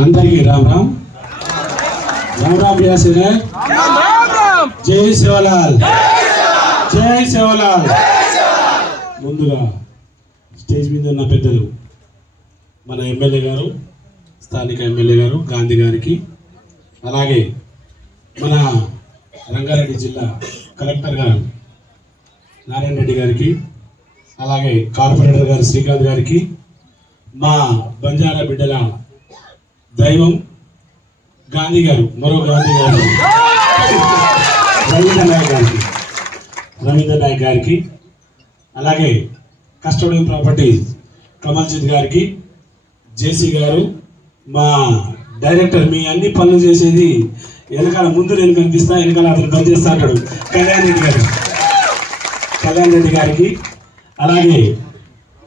అందరికీ రామ్ రామ్ రామ్ రామ్ వ్యాసనే జై సేవలాల్ జై సేవలాల్. ముందుగా స్టేజ్ మీద ఉన్న పెద్దలు మన ఎమ్మెల్యే గారు, స్థానిక ఎమ్మెల్యే గారు గాంధీ గారికి, అలాగే మన రంగారెడ్డి జిల్లా కలెక్టర్ గారు నారాయణ రెడ్డి గారికి, అలాగే కార్పొరేటర్ గారు శ్రీకాంత్ గారికి, మా బంజారా బిడ్డల దైవం గాంధీ గారు, మరో గాంధీ గారు రవీంద్ర నాయక్ గారికి, అలాగే కస్టోడియన్ ప్రాపర్టీస్ కమల్జిత్ గారికి, జేసీ గారు, మా డైరెక్టర్, మీ అన్ని పనులు చేసేది వెనకాల, ముందు నేను కనిపిస్తా, వెనకాల అతను పని చేస్తా అంటాడు, కళ్యాణ్ రెడ్డి గారికి, అలాగే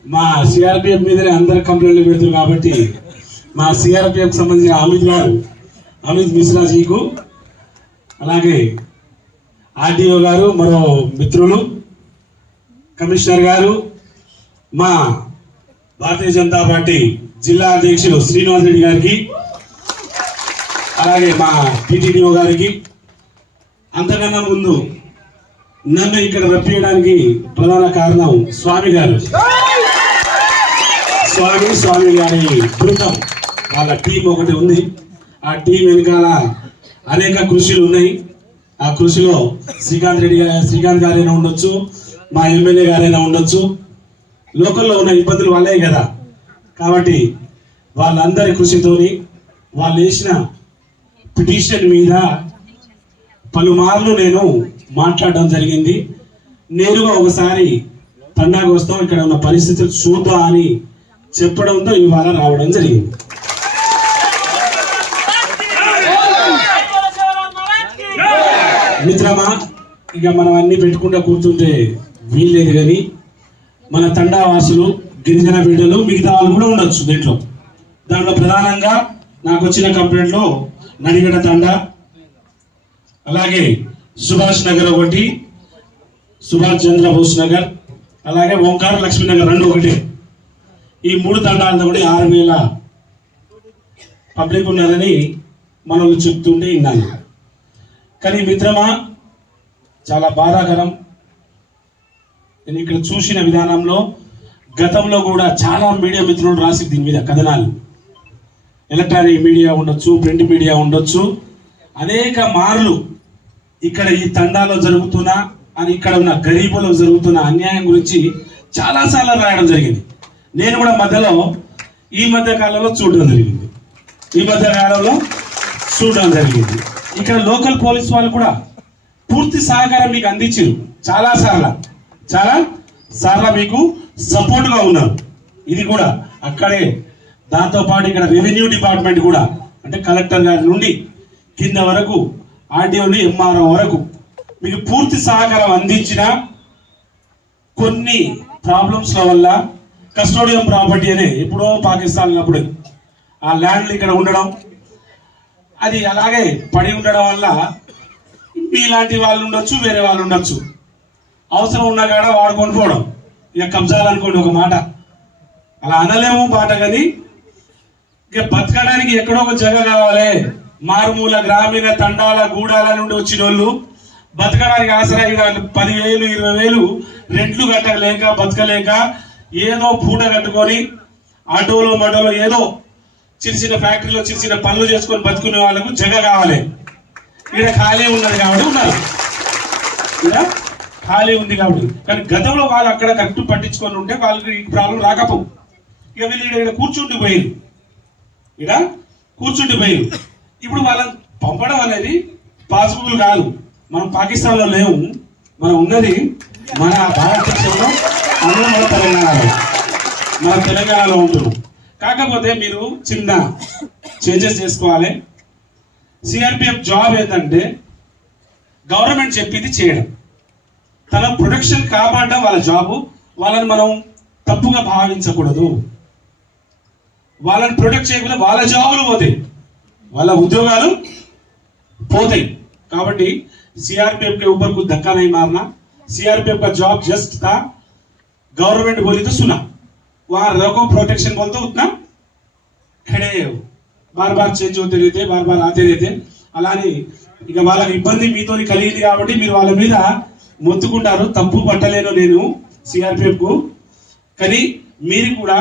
మా సిఆర్పిఎఫ్ మీదనే అందరు కంప్లైంట్లు పెడుతున్నారు కాబట్టి మా సిఆర్పిఎఫ్ సంబంధించిన అమిత్ మిశ్రాజీకు, అలాగే ఆర్డీఓ గారు, మరో మిత్రులు, కమిషనర్ గారు, మా భారతీయ జనతా పార్టీ జిల్లా అధ్యక్షులు శ్రీనివాస్ రెడ్డి గారికి, అలాగే మా టీటీడీఓ గారికి, అంతకన్నా ముందు నన్ను ఇక్కడ రప్పించడానికి ప్రధాన కారణం స్వామి గారు, స్వామి గారి బృందం, వాళ్ళ టీం ఒకటి ఉంది. ఆ టీం వెనకాల అనేక కృషులు ఉన్నాయి. ఆ కృషిలో శ్రీకాంత్ గారైనా ఉండొచ్చు, మా ఎమ్మెల్యే గారైనా ఉండొచ్చు. లోకల్లో ఉన్న ఇబ్బందులు వాళ్ళే కదా, కాబట్టి వాళ్ళందరి కృషితోని వాళ్ళు వేసిన పిటిషన్ మీద పలుమార్లు నేను మాట్లాడడం జరిగింది. నేరుగా ఒకసారి తండాకు వస్తాం, ఇక్కడ ఉన్న పరిస్థితులు చూద్దాం అని చెప్పడంతో ఇవాళ రావడం జరిగింది. మిత్రమా, ఇక మనం అన్ని పెట్టుకుంటూ కూర్చుంటే వీల్లేదు, కానీ మన తండా వాసులు, గిరిజన బిడ్డలు, మిగతా వాళ్ళు కూడా ఉండొచ్చు దాంట్లో ప్రధానంగా నాకు వచ్చిన కంప్లైంట్లో నడిగడ తండా, అలాగే సుభాష్ నగర్ ఒకటి, సుభాష్ చంద్రబోస్ నగర్, అలాగే ఓంకార్ లక్ష్మీ నగర్ 2 ఒకటి. ఈ 3 తండాలతో కూడా 6,000 పబ్లిక్ ఉన్నారని మనల్ని చెప్తుంటే విన్నాను. కానీ మిత్రమా, చాలా బాధాకరం. నేను ఇక్కడ చూసిన విధానంలో గతంలో కూడా చాలా మీడియా మిత్రులు రాసి దీని మీద కథనాలు, ఎలక్ట్రానిక్ మీడియా ఉండొచ్చు, ప్రింట్ మీడియా ఉండొచ్చు, అనేక మార్లు ఇక్కడ ఈ తండాలో జరుగుతున్న అని, ఇక్కడ ఉన్న గరీబులకు జరుగుతున్న అన్యాయం గురించి చాలాసార్లు రాయడం జరిగింది. నేను కూడా ఈ మధ్య కాలంలో చూడడం జరిగింది. ఇక్కడ లోకల్ పోలీస్ వాళ్ళు కూడా పూర్తి సహకారం మీకు అందించారు. చాలా సార్లు మీకు సపోర్ట్గా ఉన్నారు. ఇది కూడా అక్కడే, దాంతోపాటు ఇక్కడ రెవెన్యూ డిపార్ట్మెంట్ కూడా, అంటే కలెక్టర్ గారి నుండి కింద వరకు, ఆర్డీఓని ఎంఆర్ఓ వరకు మీకు పూర్తి సహకారం అందించిన కొన్ని ప్రాబ్లమ్స్ల వల్ల కస్టోడియం ప్రాపర్టీ అనే ఎప్పుడో పాకిస్తాన్ ఉన్నప్పుడు ఆ ల్యాండ్లు ఇక్కడ ఉండడం, అది అలాగే పడి ఉండడం వల్ల మీలాంటి వాళ్ళు ఉండొచ్చు, వేరే వాళ్ళు ఉండొచ్చు, అవసరం ఉన్న కాడ వాడుకొని పోవడం. ఇక కబ్జాలు అనుకోండి ఒక మాట, అలా అనలేము మాట, కానీ ఇక బతకడానికి ఎక్కడో ఒక జగ కావాలి. మారుమూల గ్రామీణ తండాల గూడాల నుండి వచ్చిన వాళ్ళు బతకడానికి ఆసరా 10,000 20,000 రెంట్లు కట్టలేక, బతకలేక, ఏదో పూట కట్టుకొని ఆటోలో మటోలో ఏదో చిన్న ఫ్యాక్టరీలో చిన్న పనులు చేసుకొని బతుకునే వాళ్ళకు జగ కావాలి. ఇక్కడ ఖాళీ ఉన్నది కాబట్టి ఉన్నారు, ఇక్కడ ఖాళీ ఉంది కాబట్టి. కానీ గతంలో వాళ్ళు అక్కడ కరెక్ట్ పట్టించుకొని ఉంటే వాళ్ళకి ఈ ప్రాబ్లం రాకపోవు. ఇక వీళ్ళు ఇక్కడ కూర్చుండిపోయారు. ఇప్పుడు వాళ్ళని పంపడం అనేది పాసిబుల్ కాదు. మనం పాకిస్తాన్లో లేవు, మనం ఉన్నది మన భారతదేశంలో, మన తెలంగాణలో ఉంటున్నాం. కాకపోతే మీరు చిన్న చేంజెస్ చేసుకోవాలి. సిఆర్పిఎఫ్ జాబ్ ఏంటంటే గవర్నమెంట్ చెప్పింది చేయడం, తన ప్రొటెక్షన్ కాపాడడం వాళ్ళ జాబు. వాళ్ళని మనం తప్పుగా భావించకూడదు. వాళ్ళని ప్రొటెక్ట్ చేయకపోతే వాళ్ళ జాబులు పోతాయి, వాళ్ళ ఉద్యోగాలు పోతాయి. కాబట్టి सीआरपीएफ के ऊपर कुछ धक्का नहीं मारना। सीआरपीएफ का जॉब जस्ट था, गवर्नमेंट बोली तो सुना, वहां रखो प्रोटेक्शन बोल तो उतना खड़े हो, बार बार चेंज होते रहते, बार बार आते रहते. అలాని ఇక వాళ్ళకి ఇబ్బంది మీతో కలిగింది కాబట్టి మీరు వాళ్ళ మీద మొత్తుకుంటారు. తప్పు పట్టలేను నేను సిఆర్పిఎఫ్ కు. కానీ మీరు కూడా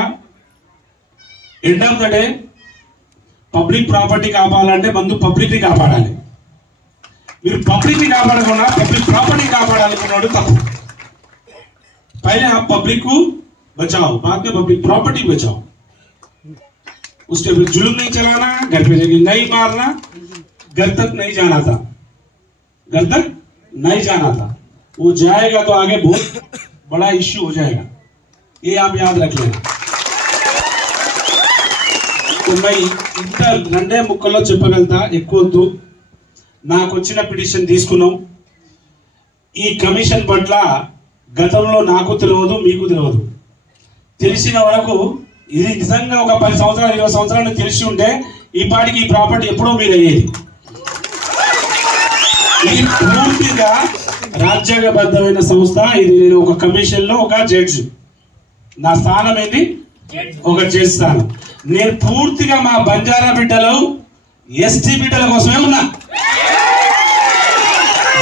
end of the day public property కాపాడాలంటే ముందు పబ్లిక్ ని కాపాడాలి. మీరు పబ్లిక్ ని కాపాడకుండా పబ్లిక్ ప్రాపర్టీ కాపాడాలనుకున్నాడు తప్పు. पहले आप पब्लिक को बचाओ, बाद में पब्लिक प्रॉपर्टी बचाओ. उसके फिर जुल्म नहीं चलाना, घर पे जाके नहीं मारना, घर तक नहीं जाना था, घर तक नहीं जाना था. वो जाएगा तो आगे बहुत बड़ा इश्यू हो जाएगा, ये आप याद रख लेना. तो मैं ఇంత రెండే ముక్కల్లో చెప్పగలుగుతా, ఎక్కువద్దు. నాకు వచ్చిన పిటిషన్ తీసుకున్నాం. ఈ కమిషన్ పట్ల గతంలో నాకు తెలియదు, మీకు తెలియదు. తెలిసిన వరకు ఇది నిజంగా ఒక 10 సంవత్సరాలు 20 సంవత్సరాలు తెలిసి ఉంటే ఈ పాటికి ఈ ప్రాపర్టీ ఎప్పుడో మీరు అయ్యేది. ఇది పూర్తిగా రాజ్యాంగబద్ధమైన సంస్థ. ఇది నేను ఒక కమిషన్ లో ఒక జడ్జి, నా స్థానం ఏంటి, ఒక జడ్జి స్థానం. నేను పూర్తిగా మా బంజారా బిడ్డలు ఎస్టీ బిడ్డల కోసమే ఉన్నా.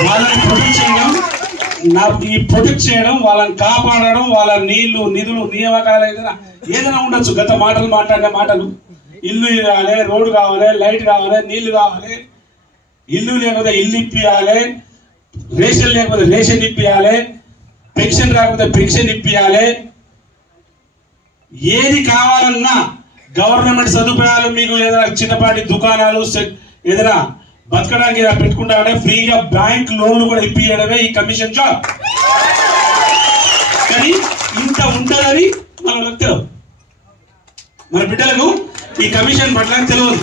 వాళ్ళని ప్రొటెక్ట్ చేయడం, ఈ ప్రొటెక్ట్ చేయడం, వాళ్ళని కాపాడడం, వాళ్ళ నీళ్లు నిధులు నియామకాలు ఏదైనా ఉండొచ్చు. గత మాటలు మాట్లాడిన మాటలు, ఇల్లు కావాలి, రోడ్డు కావాలి, లైట్ కావాలి, నీళ్లు కావాలి, ఇల్లు లేకపోతే ఇల్లు ఇప్పియాలి, రేషన్ లేకపోతే రేషన్ ఇప్పియాలి, పెన్షన్ రాకపోతే పెన్షన్ ఇప్పియాలి. ఏది కావాలన్నా గవర్నమెంట్ సదుపాయాలు మీకు ఏదైనా చిన్నపాటి దుకాణాలు ఏదైనా బతకడానికి పెట్టుకుంటామంటే ఫ్రీగా బ్యాంక్ లోన్లు కూడా ఇప్పియడమే ఈ కమిషన్ జాబ్. కానీ ఇంత ఉంటుందని మనకు తెలియదు, మన బిడ్డలకు ఈ కమిషన్ పట్ల తెలియదు.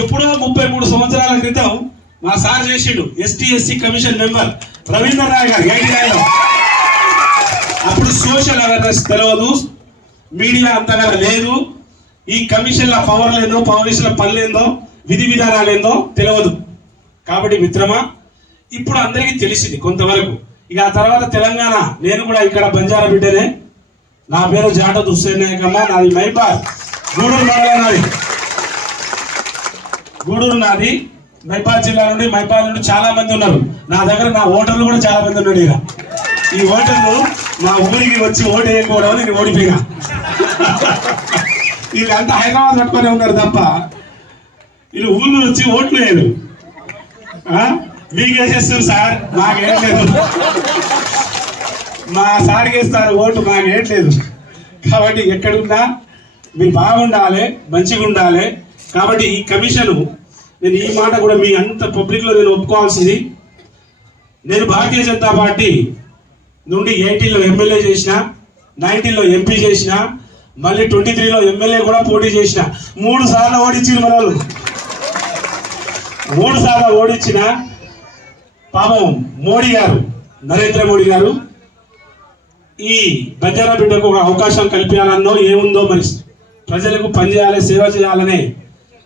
ఎప్పుడో 33 సంవత్సరాల క్రితం మా సార్ చేసిండు, ST SC commission member Ravinder Rai గారు 89లో. అప్పుడు సోషల్ అవేర్నెస్ తెలియదు, మీడియా అంతగా లేదు, ఈ కమిషన్ల పవర్ లేదో, పవర్ పని లేదో, విధి విధానాలు ఏందో తెలియదు. కాబట్టి మిత్రమా, ఇప్పుడు అందరికీ తెలిసింది కొంతవరకు. ఇక ఆ తర్వాత తెలంగాణ, నేను కూడా ఇక్కడ బంజారా బిడ్డనే. నా పేరు జాటద్ హుస్సేన్ నాయకమ్మ, నాది మైపాల్, గూడూరు మండలం నాది, గూడూరు నాది. మైపాల్ జిల్లా నుండి, మైపాల్ నుండి చాలా మంది ఉన్నారు నా దగ్గర. నా ఓటర్లు కూడా చాలా మంది ఉన్నారు. ఇక ఈ ఓటర్లు మా ఊరికి వచ్చి ఓటు వేయకపోవడం నేను ఓడిపోయినా. వీళ్ళంతా హైదరాబాద్ పట్టుకొని ఉన్నారు తప్ప వీళ్ళు ఊళ్ళో వచ్చి ఓట్లు వేయరు. మీకు వేసేస్తారు సార్, మాకేం లేదు. మా సార్కి వేస్తారు ఓటు, మాకేం లేదు. కాబట్టి ఎక్కడున్నా మీరు బాగుండాలి, మంచిగా ఉండాలి. కాబట్టి ఈ కమిషను, నేను ఈ మాట కూడా మీ అంత పబ్లిక్లో నేను ఒప్పుకోవాల్సింది. నేను భారతీయ జనతా పార్టీ నుండి 18లో ఎమ్మెల్యే చేసిన, 19లో ఎంపీ చేసిన, మళ్ళీ 23లో ఎమ్మెల్యే కూడా పోటీ చేసిన. 3 సార్లు ఓడించిన మనలు, 3 సార్లు ఓడించిన. పాపం మోడీ గారు, నరేంద్ర మోడీ గారు ఈ బంజారా బిడ్డకు ఒక అవకాశం కల్పించాలన్నో ఏముందో, మరి ప్రజలకు పనిచేయాలి, సేవ చేయాలనే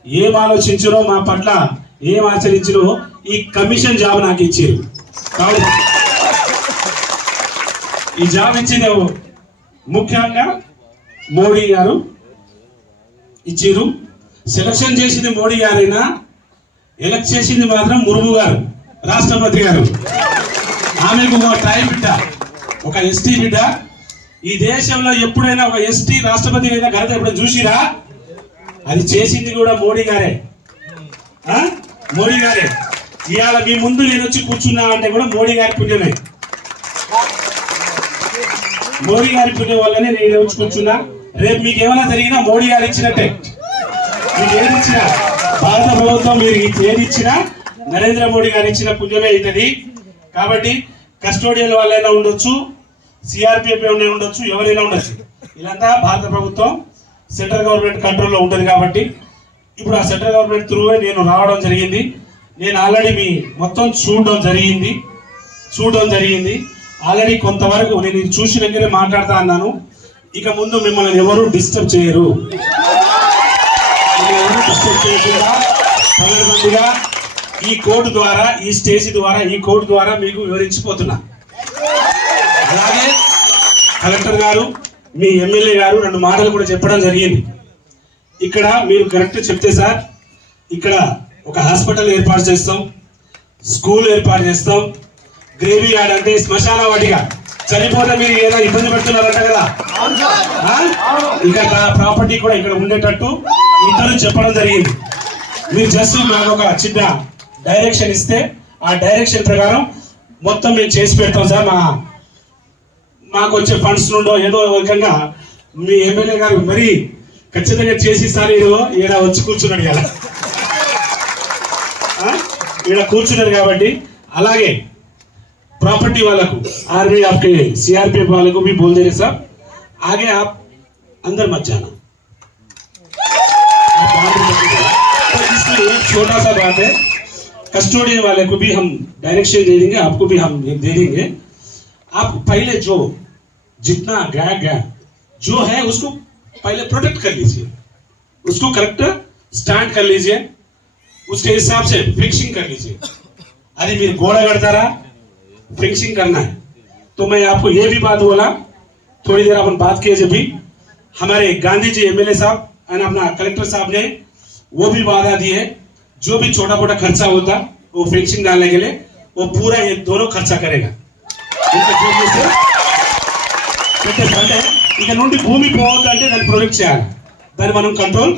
ఏం ఆలోచించారో, మా పట్ల ఏం ఆచరించారో ఈ కమిషన్ జాబ్ నాకు ఇచ్చారు. కాబట్టి ఈ జాబ్ ఇచ్చింది ముఖ్యంగా మోడీ గారు ఇచ్చిరు. సెలక్షన్ చేసింది మోడీ గారైనా, ఎలక్ట్ చేసింది మాత్రం ముర్ము గారు, రాష్ట్రపతి గారు. ఆమెకు ఒక ట్రైబ్ బిడ్డ, ఒక ఎస్టీ బిడ్డ. ఈ దేశంలో ఎప్పుడైనా ఒక ఎస్టీ రాష్ట్రపతి అయినా ఘనత ఎప్పుడైనా చూసిరా? అది చేసింది కూడా మోడీ గారే, మోడీ గారే. ఇవాళ మీ ముందు నేను వచ్చి కూర్చున్నా అంటే కూడా మోడీ గారి పుణ్యమే. మోడీ గారి పుణ్యం వల్లనే నేను వచ్చి కూర్చున్నా. రేపు మీకు ఏమైనా జరిగినా మోడీ గారు ఇచ్చినట్టే. మీకు ఏది ఇచ్చినా, భారత ప్రభుత్వం మీరు ఏది ఇచ్చినా నరేంద్ర మోడీ గారు ఇచ్చిన పుణ్యమే అవుతుంది. కాబట్టి కస్టోడియల్ వాళ్ళైనా ఉండొచ్చు, సిఆర్పిఎఫ్ ఉండొచ్చు, ఎవరైనా ఉండొచ్చు, ఇదంతా భారత ప్రభుత్వం సెంట్రల్ గవర్నమెంట్ కంట్రోల్లో ఉంటుంది. కాబట్టి ఇప్పుడు ఆ సెంట్రల్ గవర్నమెంట్ త్రూవే నేను రావడం జరిగింది. నేను ఆల్రెడీ మీ మొత్తం చూడడం జరిగింది. ఆల్రెడీ కొంతవరకు నేను ఇది చూసి దగ్గరే మాట్లాడుతా అన్నాను. ఇక ముందు మిమ్మల్ని ఎవరు డిస్టర్బ్ చేయరు. పగడబందిగా ఈ కోర్టు ద్వారా, ఈ స్టేజ్ ద్వారా, ఈ కోర్టు ద్వారా మీకు వివరించిపోతున్నా. అలాగే కలెక్టర్ గారు, మీ ఎమ్మెల్యే గారు 2 మాటలు కూడా చెప్పడం జరిగింది. ఇక్కడ మీరు కరెక్ట్ చెప్తే సార్ ఇక్కడ ఒక హాస్పిటల్ ఏర్పాటు చేస్తాం, స్కూల్ ఏర్పాటు చేస్తాం, గ్రేవీ యార్డ్ అంటే శ్మశాన వాటిగా చనిపోతే మీరు ఏదో ఇబ్బంది పెడుతున్నారంట కదా, ఇక్కడ ప్రాపర్టీ కూడా ఇక్కడ ఉండేటట్టు ఇద్దరు చెప్పడం జరిగింది. మీరు జస్ట్ మాకు ఒక చిన్న డైరెక్షన్ ఇస్తే ఆ డైరెక్షన్ ప్రకారం మొత్తం మేము చేసి పెడతాం సార్. మాకు వచ్చే ఫండ్స్ నుండో ఏదో విధంగా మీ ఎమ్మెల్యే గారు మరీ ఖచ్చితంగా చేసి సార్ ఈడ వచ్చి కూర్చున్నాడు కదా, ఈడ కూర్చున్నారు కాబట్టి. అలాగే प्रॉपर्टी वाला को आर्मी आपके सीआरपीएफ वाले को भी बोल दे रहे साहब, आगे आप अंदर मत जाना। तो इसमें एक छोटा सा बात है, कस्टोडियन वाले को भी हम डायरेक्शन दे देंगे, आपको भी हम दे देंगे। आप पहले जो जितना गया जो है उसको पहले प्रोटेक्ट कर लीजिए, उसको करेक्ट स्टैंड कर लीजिए, उसके हिसाब से फिक्सिंग कर लीजिए। अरे मेरे घोड़ा कड़ता फिक्सिंग करना है। तो मैं आपको ये भी बात बोला, थोड़ी देर अपन बात किए जब भी हमारे गांधी जी एमएलए साहब और अपना कलेक्टर साहब ने वो भी वादा दिए, जो भी छोटा मोटा खर्चा होता वो फिक्सिंग डालने के लिए वो पूरा ये दोनों खर्चा करेगा। ఇక నుండి భూమి పోవద్దంటే దాన్ని ప్రొటెక్ట్ చేయాలి, దాన్ని మనం కంట్రోల్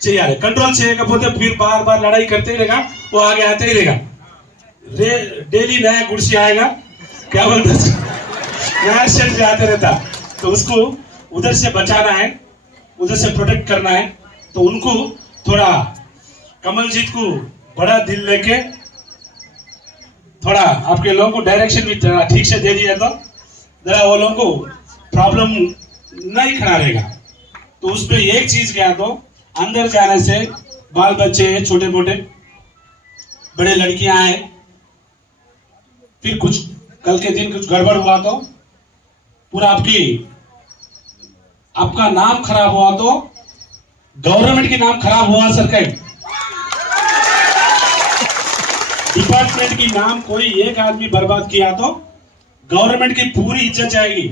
చేయాలి। కంట్రోల్ చేయకపోతే फिर बार-बार लड़ाई करते रहेगा, वो आगे आते ही रहेगा। डेली नया गुड़सी आएगा, क्या बोलते नया शेड आते रहता, तो उसको उधर से बचाना है, उधर से प्रोटेक्ट करना है। तो उनको थोड़ा कमलजीत को बड़ा दिल लेके थोड़ा आपके लोगों को डायरेक्शन भी ठीक से दे दिया तो जरा वो लोगों को प्रॉब्लम नहीं खड़ा रहेगा। तो उसमें एक चीज क्या तो अंदर जाने से बाल बच्चे छोटे मोटे बड़े लड़कियां आए, फिर कुछ कल के दिन कुछ गड़बड़ हुआ तो पूरा आपका नाम खराब हुआ तो गवर्नमेंट की नाम खराब हुआ सरकार, डिपार्टमेंट की नाम कोई एक आदमी बर्बाद किया तो गवर्नमेंट की पूरी इज्जत जाएगी।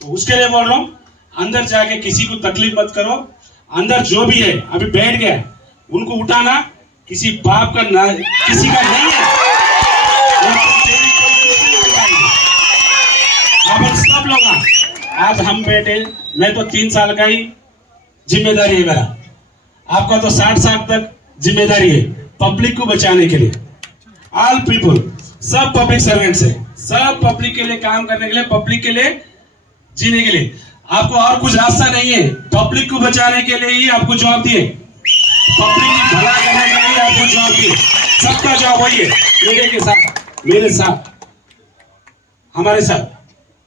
तो उसके लिए बोल रहा हूं, अंदर जाके किसी को तकलीफ मत करो। अंदर जो भी है अभी बैठ गया उनको उठाना किसी बाप का किसी का नहीं है। सब लोग आज हम बैठे, मैं तो 3 साल का ही जिम्मेदारी है मेरा, आपका तो 60 साल तक जिम्मेदारी है पब्लिक को बचाने के लिए। ऑल पीपल सब पब्लिक सर्वेंट्स है, सब पब्लिक के लिए काम करने के लिए, पब्लिक के लिए जीने के लिए। आपको और कुछ रास्ता नहीं है, पब्लिक को बचाने के लिए ही आपको जॉब दिए, पब्लिक की भला करने के लिए आपको जॉब दिए। सबका जॉब वही है, मेरे साथ हमारे साथ।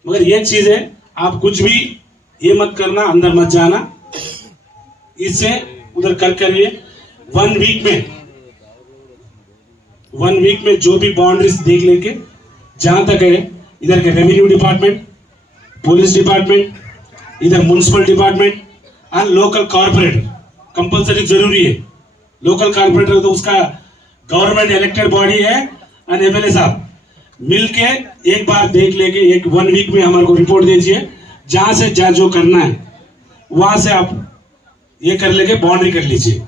मगर ये चीज है, आप कुछ भी ये मत करना, अंदर मत जाना, इससे उधर कर करिए। 1 वीक में जो भी बाउंड्रीज देख लेके जहां तक है, इधर के रेवेन्यू डिपार्टमेंट, पुलिस डिपार्टमेंट, इधर म्युनिसिपल डिपार्टमेंट और लोकल कॉर्पोरेटर कंपलसरी जरूरी है। लोकल कॉर्पोरेटर तो उसका गवर्नमेंट इलेक्टेड बॉडी है और एमएलए साहब मिलके एक बार देख लेके 1 वीक में हमारे को रिपोर्ट दीजिए, जहां से जहाँ जो करना है वहां से आप ये कर लेके बाउंड्री कर लीजिए।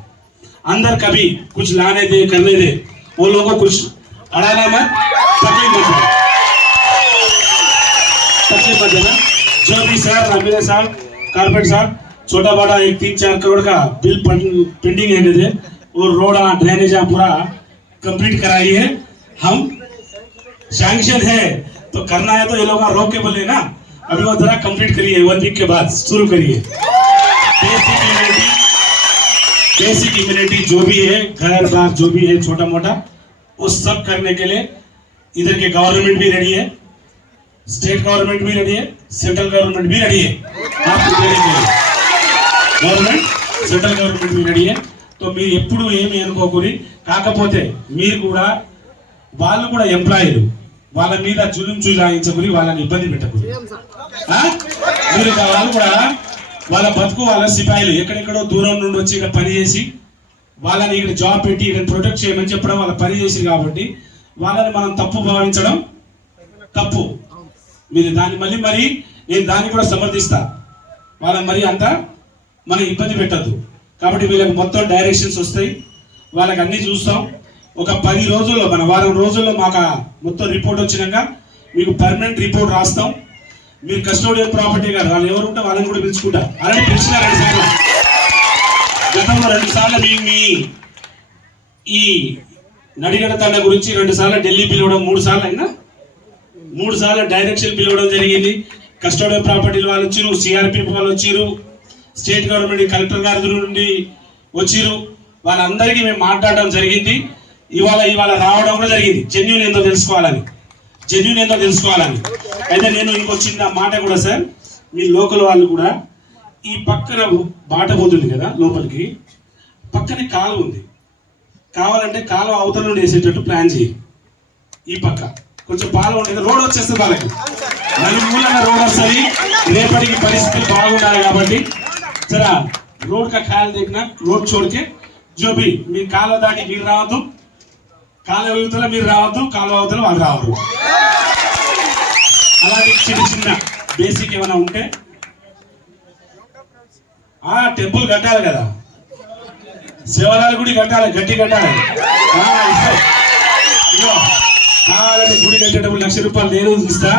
अंदर कभी कुछ लाने दे करने दे, वो लोगों को कुछ अड़ाना मत, तकलीफ मत देना। जो भी सर एमएलए साहब कारपेट साहब छोटा बड़ा 3-4 करोड़ का बिल पेंडिंग है, वो रोड ड्रेनेज पूरा कंप्लीट कराई है। हम सैंक्शन है तो करना है, तो ये लोग रोक के बोले ना, अभी वो जरा कंप्लीट करिए, 1 वीक के बाद शुरू करिए। बेसिक इम्यूनिटी जो भी है, घर बार जो भी है छोटा मोटा, वो सब करने के लिए इधर के गवर्नमेंट भी रेडी है, स्टेट गवर्नमेंट भी रेडी है, सेंट्रल गवर्नमेंट भी रेडी है। गवर्नमेंट सेंट्रल गवर्नमेंट भी रेडी है। तो మీరు ఎప్పుడు ఏమీ అనుకోకూరి, కాకపోతే మీరు కూడా వాళ్ళు కూడా ఎంప్లాయీలు, వాళ్ళ మీద జులుం చూయించకూరి, వాళ్ళని ఇబ్బంది పెట్టకూరి। మీరు వాళ్ళు కూడా వాళ్ళ బతుకు వాళ్ళ సిపాయిలు ఎక్కడెక్కడో దూరం నుండి వచ్చి ఇక్కడ పని చేసి వాళ్ళని ఇక్కడ జాబ్ పెట్టి ఇక్కడ ప్రొటెక్ట్ చేయమని చెప్పడం, వాళ్ళ పని చేసి కాబట్టి వాళ్ళని మనం తప్పు భావించడం తప్పు। మీరు దాన్ని నేను దాన్ని కూడా సమర్థిస్తా, వాళ్ళని మరి అంత మనం ఇబ్బంది పెట్టద్దు। కాబట్టి వీళ్ళకి మొత్తం డైరెక్షన్స్ వస్తాయి, వాళ్ళకి అన్నీ చూస్తాం. ఒక 10 రోజుల్లో, మన వారం రోజుల్లో మాకు మొత్తం రిపోర్ట్ వచ్చినాక మీకు పర్మనెంట్ రిపోర్ట్ రాస్తాం. మీరు కస్టోడియల్ ప్రాపర్టీ గారు వాళ్ళు ఎవరు ఉంటే వాళ్ళని కూడా పిలుచుకుంటా. అలాగే పిలిచిన 2 సార్లు, గతంలో 2 సార్లు మీ ఈ నడిగడ తండ గురించి 2 సార్లు ఢిల్లీ పిలవడం, 3 సార్లు అయినా 3 సార్లు డైరెక్షన్ పిలవడం జరిగింది. కస్టోడియల్ ప్రాపర్టీలు వాళ్ళు వచ్చిరు, సిఆర్పి వాళ్ళు వచ్చిరు, స్టేట్ గవర్నమెంట్ కలెక్టర్ గారి నుండి వచ్చిరు. వాళ్ళందరికీ మేము మాట్లాడడం జరిగింది. ఇవాళ రావడం కూడా జరిగింది, జెన్యూన్ ఏందో తెలుసుకోవాలని. అయితే నేను ఇంకో చిన్న మాట కూడా సార్, మీ లోకల్ వాళ్ళు కూడా ఈ పక్కన బాట పోతుంది కదా లోపలికి, పక్కనే కాలువ ఉంది. కావాలంటే కాలువ అవతల నుండి వేసేటట్టు ప్లాన్ చేయి. ఈ పక్క కొంచెం పాలు ఉంటుంది, రోడ్ వచ్చేస్తుంది వాళ్ళకి, నలుమూలన రోడ్ వస్తుంది. రేపటికి పరిస్థితులు బాగుండాలి కాబట్టి జరా रोड का ख्याल देखना, रोड छोड़ के जो भी మీ కాలువ దాటి మీరు రావద్దు, కాలువ అవతల మీరు రావద్దు, కాలువ అవతల వాళ్ళు రావద్దు. అలాగే చిన్న బేసిక్ ఏమైనా ఉంటే టెంపుల్ కట్టాలి కదా, శివాలయాలు గుడి కట్టాలి, గట్టి కట్టాలి. కావాలంటే గుడి కట్టేటప్పుడు 1,00,000 రూపాయలు నేను ఇస్తా,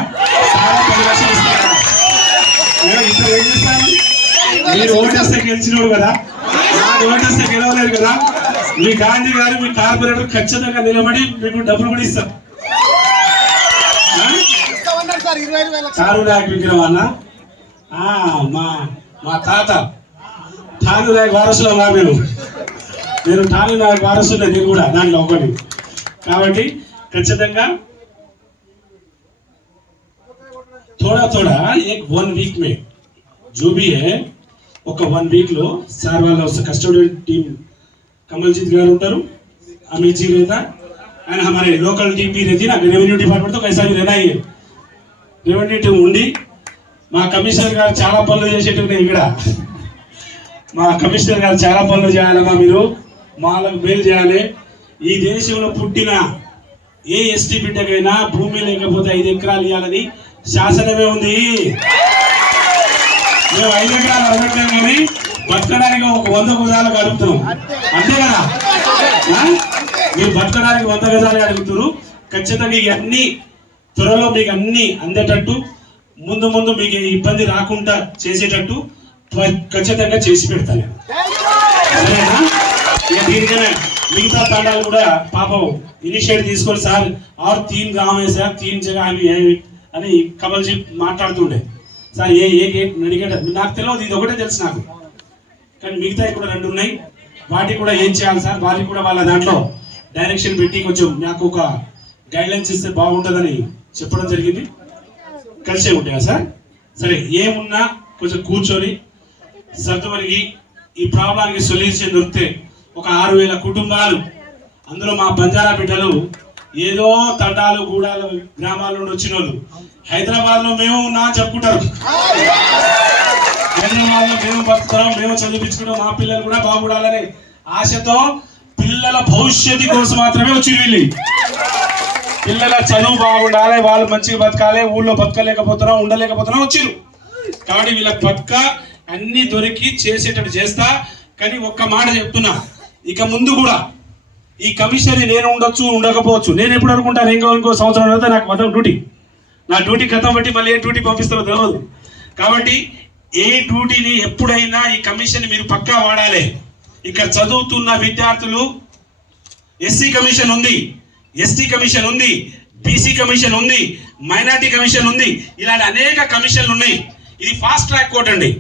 10 లక్షలు ఇస్తా. ఇప్పుడు ఏం చేస్తాను, మీరు ఓటేస్తే గెలిచినోడు కదా, నాకు ఓటేస్తే గెలవలేదు కదా. మీ గాంధీ గారు మీ కార్పొరేటర్ ఖచ్చితంగా నిలబడి మీకు డబ్బులు కూడా ఇస్తారు. 4 लाख విగ్రహం అన్న, మా తాత ఠాను నాయక్ వారసులు ఉన్నా, నేను ఠాను నాయక్ వారసులు, నేను కూడా దాంట్లో ఒకటి. కాబట్టి ఖచ్చితంగా थोड़ा थोड़ा एक 1 वीक में जो भी है, ఒక 1 वीक లో సార్ వాళ్ళ కస్టోడియల్ टीम कमलजीत गारू ఉంటారు, अमित जी रहता एंड हमारे लोकल टीम भी रहती ना, रेवेन्यू डिपार्टमेंट तो कैसा भी रहना ही है. రెవెన్యూ టీం ఉండి మా కమిషనర్ గారు చాలా పనులు చేసేట్టున్నాయి. ఇక్కడ మా కమిషనర్ గారు చాలా పనులు చేయాలమ్మా, మీరు మాలకు మేలు చేయాలి. ఈ దేశంలో పుట్టిన ఏ ఎస్టీ బిడ్డకైనా భూమి లేకపోతే 5 ఎకరాలు ఇవ్వాలని శాసనమే ఉంది. మేము 5 ఎకరాలు అడగట్లేం కానీ బతకడానికి ఒక 100 గజాలకు అడుగుతున్నాం, అంతే కదా. మీరు బతకడానికి 100 గజాలు అడుగుతున్నారు. ఖచ్చితంగా ఇవన్నీ త్వరలో మీకు అన్ని అందేటట్టు, ముందు మీకు ఇబ్బంది రాకుండా చేసేటట్టు ఖచ్చితంగా చేసి పెడతాను. సరేనా? ఇక దీనికనే మిగతా తండాలు కూడా పాపం ఇనిషియేటివ్ తీసుకొని సార్ ఆర్ 3 गांव है సార్, 3 जगह అని కమల్జీ మాట్లాడుతుండే. సార్ ఏ అడిగాడు, నాకు తెలియదు, ఇది ఒకటే తెలుసు నాకు, కానీ మిగతా కూడా 2 ఉన్నాయి. వాటికి కూడా ఏం చేయాలి సార్, వాటికి కూడా వాళ్ళ దాంట్లో డైరెక్షన్ పెట్టి కొంచెం నాకు ఒక గైడ్లైన్స్ ఇస్తే బాగుంటుందని చెప్పడం జరిగింది. కలిసే ఉంటాయా సార్? సరే, ఏమున్నా కొంచెం కూర్చొని సర్దుమరిగి ఈ ప్రాబ్లానికి సొల్యూషన్ దొరికితే ఒక 6,000 కుటుంబాలు, అందులో మా బంజారా బిడ్డలు ఏదో తండాలు గూడాలు గ్రామాల నుండి వచ్చిన వాళ్ళు, హైదరాబాద్ లో మేము ఉన్నా చెప్పుకుంటారు, హైదరాబాద్ లో మేము బతుకుతాం, మేము చదివించుకుంటాం, మా పిల్లలు కూడా బాగుపడాలనే ఆశతో పిల్లల భవిష్యత్తు కోసం మాత్రమే వచ్చి వీళ్ళు. పిల్లల చదువు బాగుండాలి, వాళ్ళు మంచిగా బతకాలి, ఊళ్ళో బతకలేకపోతున్నాం, ఉండలేకపోతున్నాం వచ్చిరు. కాబట్టి వీళ్ళకి బతక అన్ని దొరికి చేసేటట్టు చేస్తా. కానీ ఒక్క మాట చెప్తున్నా, ఇక ముందు కూడా ఈ కమిషనరీ నేను ఉండొచ్చు, ఉండకపోవచ్చు. నేను ఎప్పుడు అనుకుంటాను ఇంకో సంవత్సరం అయితే నాకు మొత్తం డ్యూటీ, నా డ్యూటీ కథం బట్టి మళ్ళీ ఏ డ్యూటీ పంపిస్తారో తెలియదు. కాబట్టి ఏ డ్యూటీని ఎప్పుడైనా ఈ కమిషన్ మీరు పక్కా వాడాలి. ఇక్కడ చదువుతున్న విద్యార్థులు ఎస్సీ కమిషన్ ఉంది, ఎస్టీ కమిషన్ ఉంది, బీసీ కమిషన్ ఉంది, మైనార్టీ కమిషన్ ఉంది, ఇలాంటి అనేక కమిషన్లు ఉన్నాయి. ఇది ఫాస్ట్ ట్రాక్ కోర్ట్ అండి.